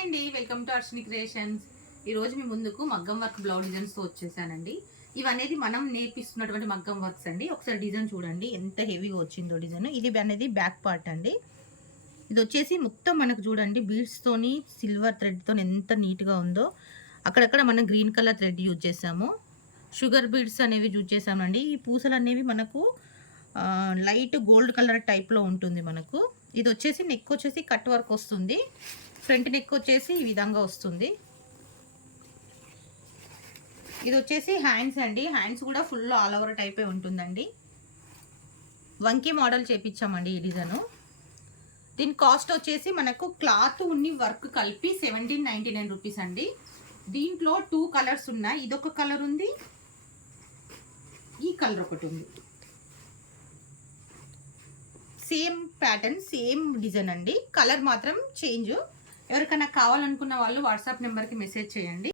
Hi అండి, welcome to Arshini creations. ఈరోజు మీ ముందుకు మగ్గం వర్క్ బ్లౌజ్ డిజైన్స్తో వచ్చేసానండి. ఇవనేది మనం నేర్పిస్తున్నటువంటి మగ్గం వర్క్స్ అండి. ఒకసారి డిజైన్ చూడండి ఎంత హెవీగా వచ్చిందో డిజైన్. ఇది అనేది బ్యాక్ పార్ట్ అండి. ఇది వచ్చేసి మొత్తం మనకు చూడండి బీడ్స్తోని సిల్వర్ థ్రెడ్తో ఎంత నీట్గా ఉందో. అక్కడక్కడ మనం గ్రీన్ కలర్ థ్రెడ్ యూజ్ చేసాము. షుగర్ బీడ్స్ అనేవి యూజ్ చేసామండి. ఈ పూసలు అనేవి మనకు లైట్ గోల్డ్ కలర్ టైప్లో ఉంటుంది మనకు. ఇది వచ్చేసి నెక్ వచ్చేసి కట్ వర్క్ వస్తుంది. ఫ్రంట్ నెక్ వచ్చేసి ఈ విధంగా వస్తుంది. ఇది వచ్చేసి హ్యాండ్స్ అండి. హ్యాండ్స్ కూడా ఫుల్ ఆల్ ఓవర్ టైపే ఉంటుందండి. వంకీ మోడల్ చేపించామండి ఈ డిజైన్. దీని కాస్ట్ వచ్చేసి మనకు క్లాత్ ఉన్ని వర్క్ కలిపి 1799 రూపీస్ అండి. దీంట్లో 2 కలర్స్ ఉన్నాయి. ఇదొక కలర్ ఉంది, ఈ కలర్ ఒకటి ఉంది. సేమ్ ప్యాటర్న్, సేమ్ డిజైన్ అండి. కలర్ మాత్రం చేంజ్. ఎవరికైనా కావాలనుకున్న వాళ్ళు వాట్సాప్ నెంబర్కి మెసేజ్ చేయండి.